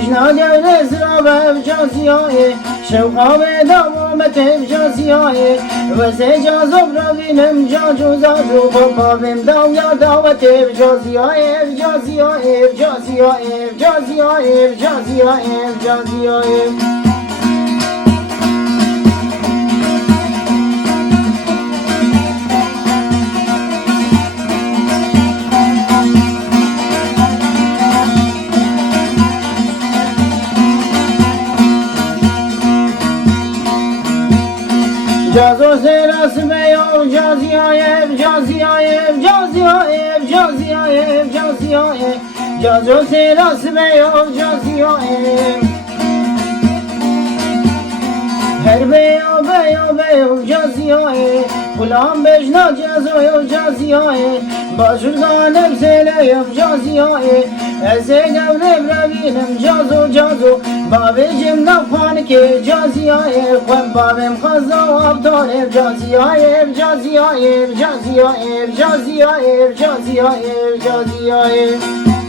بجنا دور زرابة بجازيائي شوقا بدوامة بجازيائي وسجازو برابينم جاجو زادو بابا بمداو يا دعوتي بجازيائي بجازيائي بجازيائي بجازيائي بجازيائي بجازيائي جازو سراس بیو جازیایب جازیایب جازیایب جازیایب جازیایب جازو سراس بیو جازیایب هر بیو جازیایب غلام بجنا جازو جازیایب باشرگانم سلیم جازیایب از گورم روینم جازو بابجم نفان که جازیایب قم بابم خزا ابطارم جازیایب جازیایب جازیایب جازیایب جازیایب جازیایب